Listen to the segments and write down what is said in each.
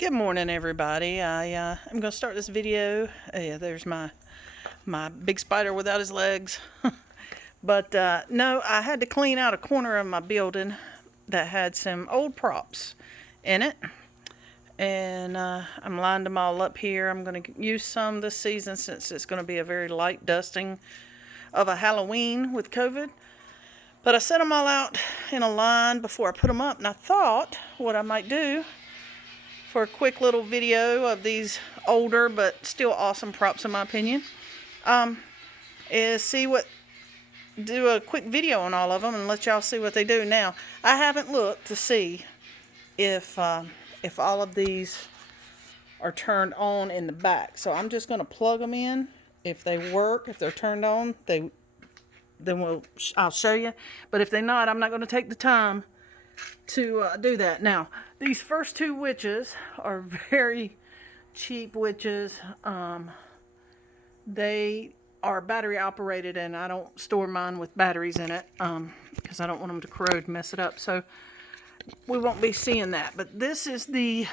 Good morning, everybody. I'm going to start this video. Yeah, there's my big spider without his legs. But no, I had to clean out a corner of my building that had some old props in it. And I'm lined them all up here. I'm going to use some this season since it's going to be a very light dusting of a Halloween with COVID. But I set them all out in a line before I put them up. And I thought what I might do for a quick little video of these older but still awesome props in my opinion, is do a quick video on all of them and let y'all see what they do. Now, I haven't looked to see if all of these are turned on in the back, so I'm just going to plug them in. If they work, if they're turned on, I'll show you. But if they're not, I'm not going to take the time to do that. Now, these first two witches are very cheap witches. They are battery operated, and I don't store mine with batteries in it because I don't want them to corrode and mess it up. So we won't be seeing that. But this is the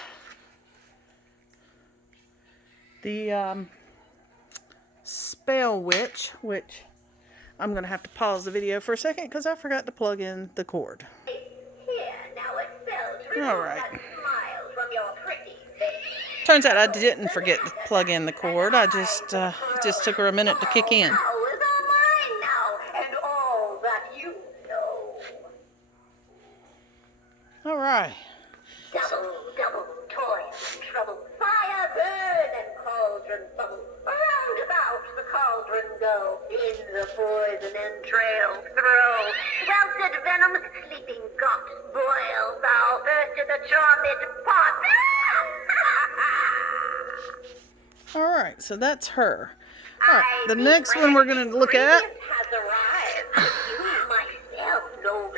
spell witch, which I'm going to have to pause the video for a second because I forgot to plug in the cord. Alright. Turns out I didn't forget to plug in the cord. I just took her a minute to kick in. Alright. Double toil and trouble, fire burn and cauldron bubble. Around about the cauldron go, in the poison entrails throw. Welted venom, sleeping guts, boil thou first in the charmed pot. Alright, so that's her. Alright, the next one we're going to look at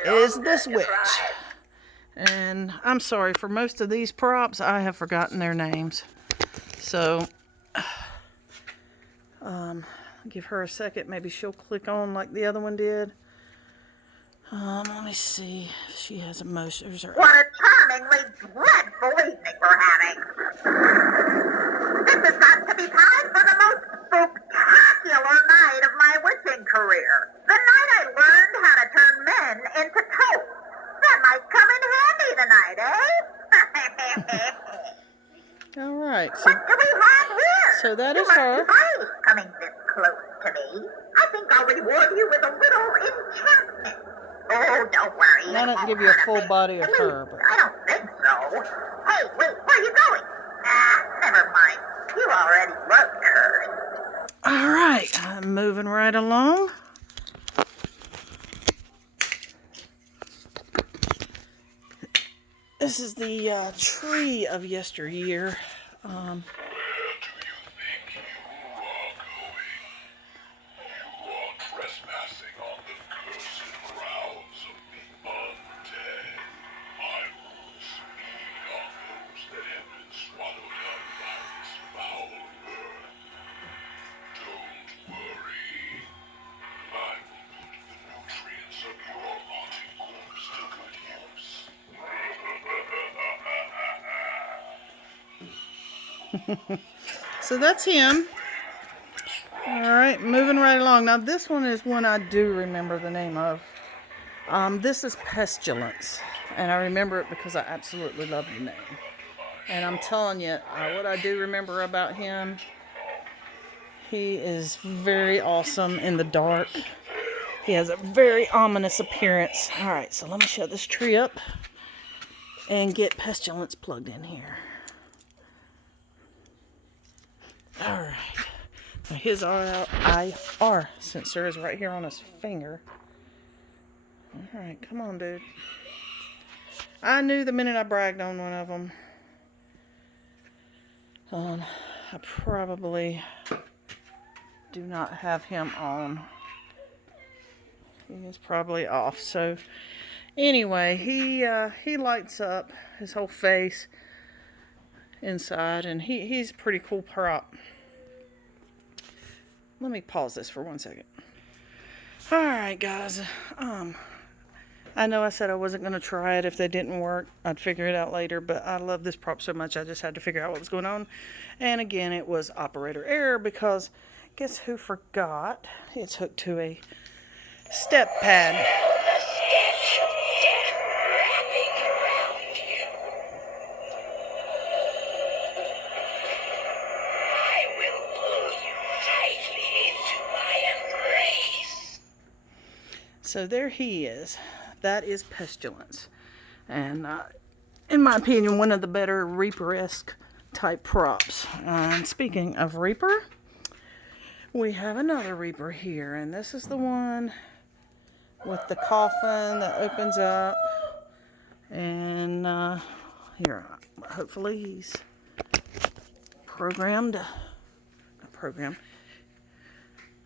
is this witch. And I'm sorry, for most of these props, I have forgotten their names. So, give her a second. Maybe she'll click on like the other one did. Let me see if she has emotions. What a charmingly dreadful evening we're having. This has got to be tied for the most spectacular night of my witching career. The night I learned how to turn men into toads. That might come in handy tonight, eh? All right. What do we have here? So that you is must her. be brave coming this close to me. I think I'll reward you with a little enchantment. Oh, don't worry. I don't give you a full body of her, but I don't think so. Hey, wait, where are you going? Never mind. You already looked her. all right. I'm moving right along. This is the tree of yesteryear. So that's him. Alright, moving right along. Now this one is one I do remember the name of. This is Pestilence. And I remember it because I absolutely love the name. And I'm telling you, what I do remember about him, he is very awesome in the dark. He has a very ominous appearance. Alright, so let me shut this tree up and get Pestilence plugged in here. Alright, now his IR sensor is right here on his finger. Alright, come on, dude. I knew the minute I bragged on one of them. I probably do not have him on. He is probably off. So, anyway, he lights up his whole face inside, and he's a pretty cool prop. Let me pause this for 1 second. Alright guys, I I know I said I wasn't going to try it if they didn't work. I'd figure it out later, but I love this prop so much I just had to figure out what was going on. And again, it was operator error because guess who forgot? It's hooked to a step pad. So there he is. That is Pestilence. And in my opinion, one of the better Reaper-esque type props. And speaking of Reaper, we have another Reaper here. And this is the one with the coffin that opens up. And here, hopefully he's programmed. Not programmed.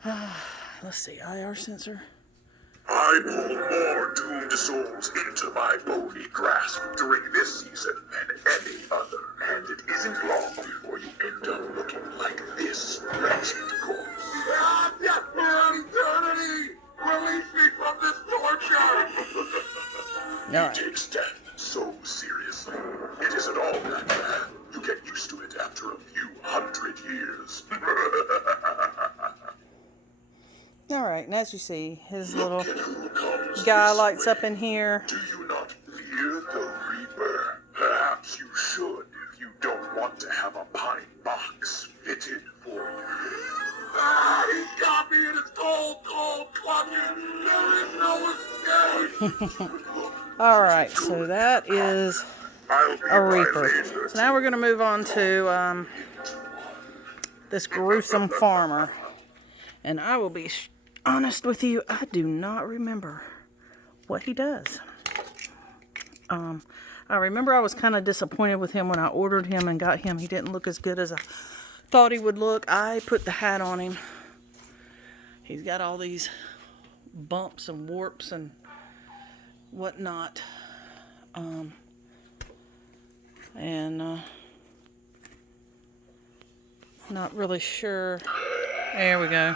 Let's see, IR sensor. I pull more doomed souls into my bony grasp during this season than any other, and it isn't long before you end up looking like this wretched corpse. Death for eternity! Release me from this torture! All right. He takes death so seriously. It isn't all that bad. You get used to it after a few 100 years. Alright, and as you see, his little guy lights up in here. Do you not fear the Reaper? Perhaps you should if you don't want to have a pine box fitted for you. He's got me in his cold clutches. There is no escape. Alright, so that is a Reaper. So now we're going to move on to this gruesome farmer. And I will be honest with you, I do not remember what he does. I remember I was kind of disappointed with him when I ordered him and got him. He didn't look as good as I thought he would look. I put the hat on him. He's got all these bumps and warps and whatnot. Not really sure. There we go.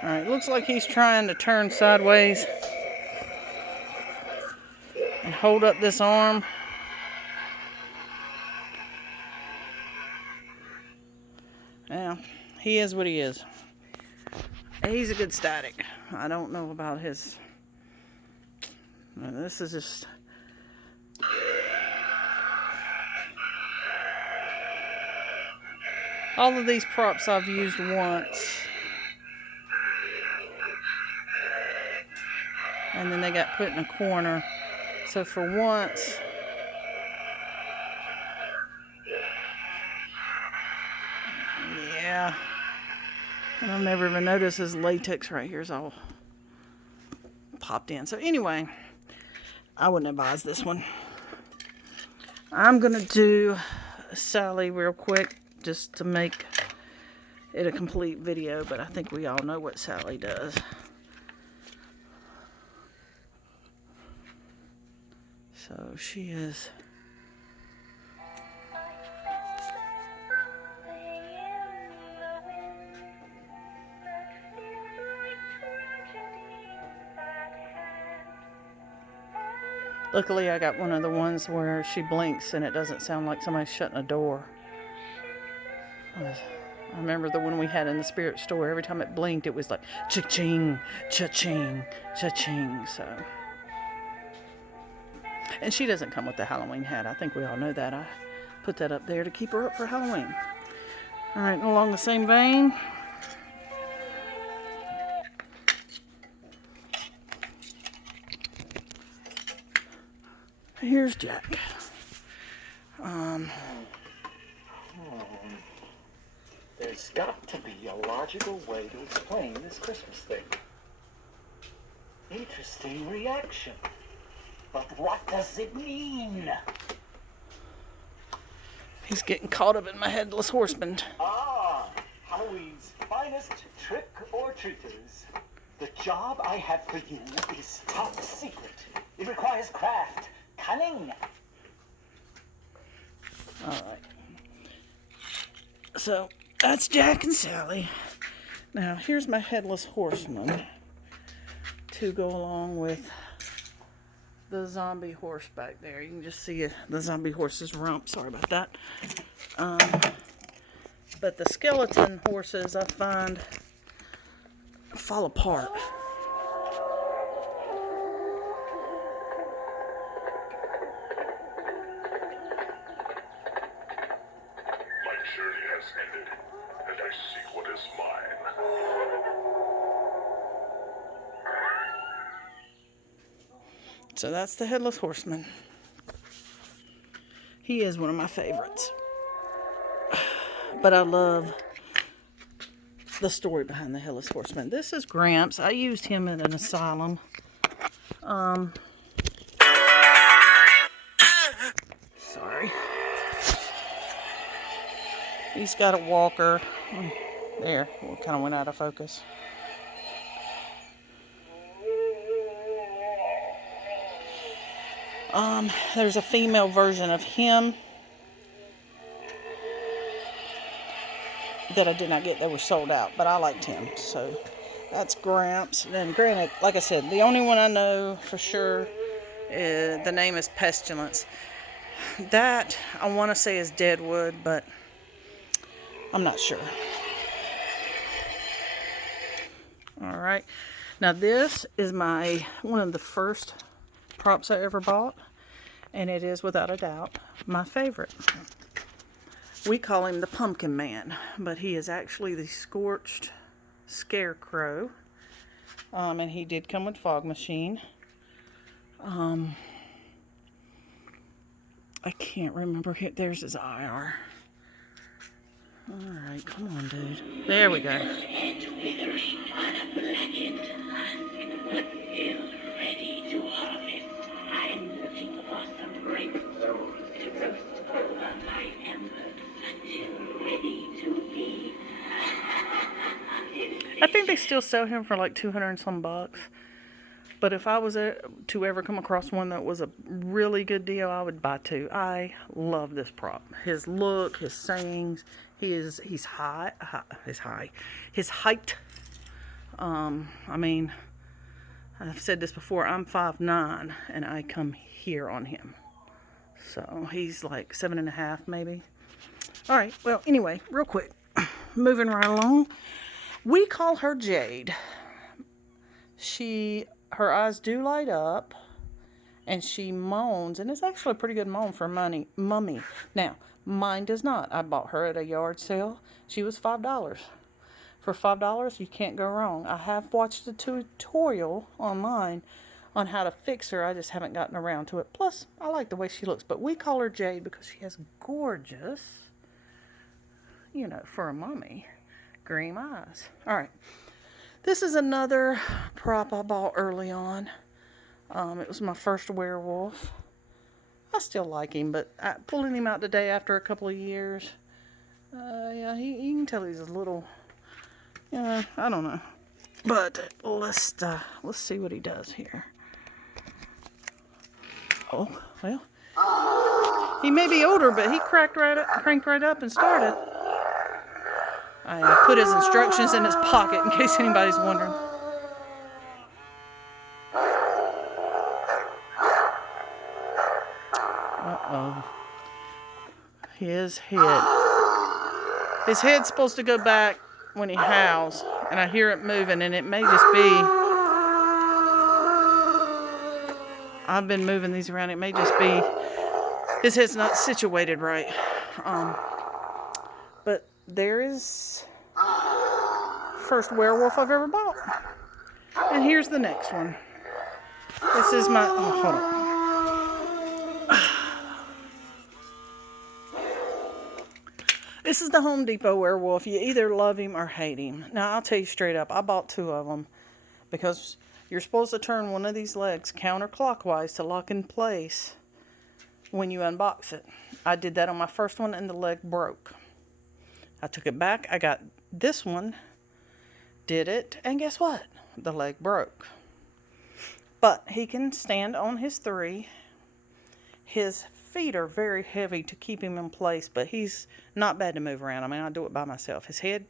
Alright, looks like he's trying to turn sideways and hold up this arm. Yeah, he is what he is. He's a good static. I don't know about his... This is just... All of these props I've used once. And then they got put in a corner. So for once... Yeah. And I've never even noticed his latex right here is all popped in. So anyway, I wouldn't advise this one. I'm going to do Sally real quick just to make it a complete video. But I think we all know what Sally does. So she is... Luckily, I got one of the ones where she blinks and it doesn't sound like somebody's shutting a door. I remember the one we had in the spirit store. Every time it blinked, it was like cha-ching, cha-ching, cha-ching. So, and she doesn't come with the Halloween hat. I think we all know that. I put that up there to keep her up for Halloween. All right, along the same vein. Here's Jack. There's got to be a logical way to explain this Christmas thing. Interesting reaction. But what does it mean? He's getting caught up in my headless horseman. Ah, Halloween's finest trick-or-treaters. The job I have for you is top secret. It requires craft, cunning. Alright. So, that's Jack and Sally. Now, here's my headless horseman to go along with the zombie horse back there. You can just see the zombie horse's rump. Sorry about that. But the skeleton horses, I find, fall apart. My journey has ended, and I seek what is mine. So that's the headless horseman. He is one of my favorites. But I love the story behind the headless horseman. This is Gramps. I used him in an asylum. Sorry. He's got a walker. There, it kind of went out of focus. There's a female version of him that I did not get. They were sold out, but I liked him. So that's Gramps. And granted, like I said, the only one I know for sure, the name is Pestilence. That I want to say is Deadwood, but I'm not sure. All right. Now this is one of the first props I ever bought, and it is without a doubt my favorite. We call him the Pumpkin Man, but he is actually the scorched scarecrow, and he did come with fog machine. I can't remember. There's his IR. Alright, come on, dude. There we go. I think they still sell him for like 200 and some bucks. But if I was to ever come across one that was a really good deal, I would buy two. I love this prop. His look, his sayings, his height. I mean, I've said this before, I'm 5'9", and I come here on him. So he's like 7.5 maybe. Alright, well, anyway, real quick. Moving right along. We call her Jade. Her eyes do light up, and she moans, and it's actually a pretty good moan for mummy. Now, mine does not. I bought her at a yard sale. She was $5. For $5, you can't go wrong. I have watched a tutorial online on how to fix her. I just haven't gotten around to it. Plus, I like the way she looks, but we call her Jade because she has gorgeous, for a mummy, green eyes. All right. This is another prop I bought early on. It was my first werewolf. I still like him, but pulling him out today after a couple of years, yeah, you can tell he's a little, I don't know. But let's see what he does here. Oh, well, he may be older, but he cranked right up and started. I put his instructions in his pocket in case anybody's wondering. Uh-oh. His head's supposed to go back when he howls, and I hear it moving, and it may just be... I've been moving these around. It may just be his head's not situated right. But there is first werewolf I've ever bought. And here's the next one. This is my... Oh, hold on. This is the Home Depot werewolf. You either love him or hate him. Now, I'll tell you straight up, I bought two of them because you're supposed to turn one of these legs counterclockwise to lock in place when you unbox it. I did that on my first one and the leg broke. I took it back. I got this one, did it, and guess what? The leg broke. But he can stand on his three. His feet are very heavy to keep him in place, but he's not bad to move around. I mean, I do it by myself. His head,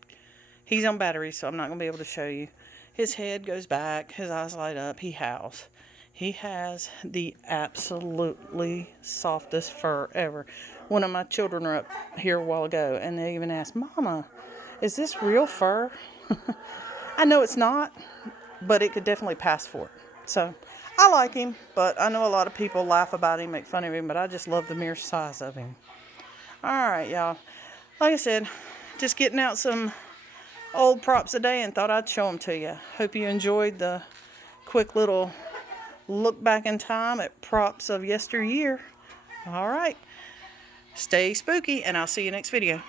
he's on batteries, so I'm not going to be able to show you. His head goes back, his eyes light up, he howls. He has the absolutely softest fur ever. One of my children were up here a while ago, and they even asked, Mama, is this real fur? I know it's not, but it could definitely pass for it. So, I like him, but I know a lot of people laugh about him, make fun of him, but I just love the mere size of him. Alright, y'all. Like I said, just getting out some old props today and thought I'd show them to you. Hope you enjoyed the quick little look back in time at props of yesteryear. Alright. Stay spooky, and I'll see you next video.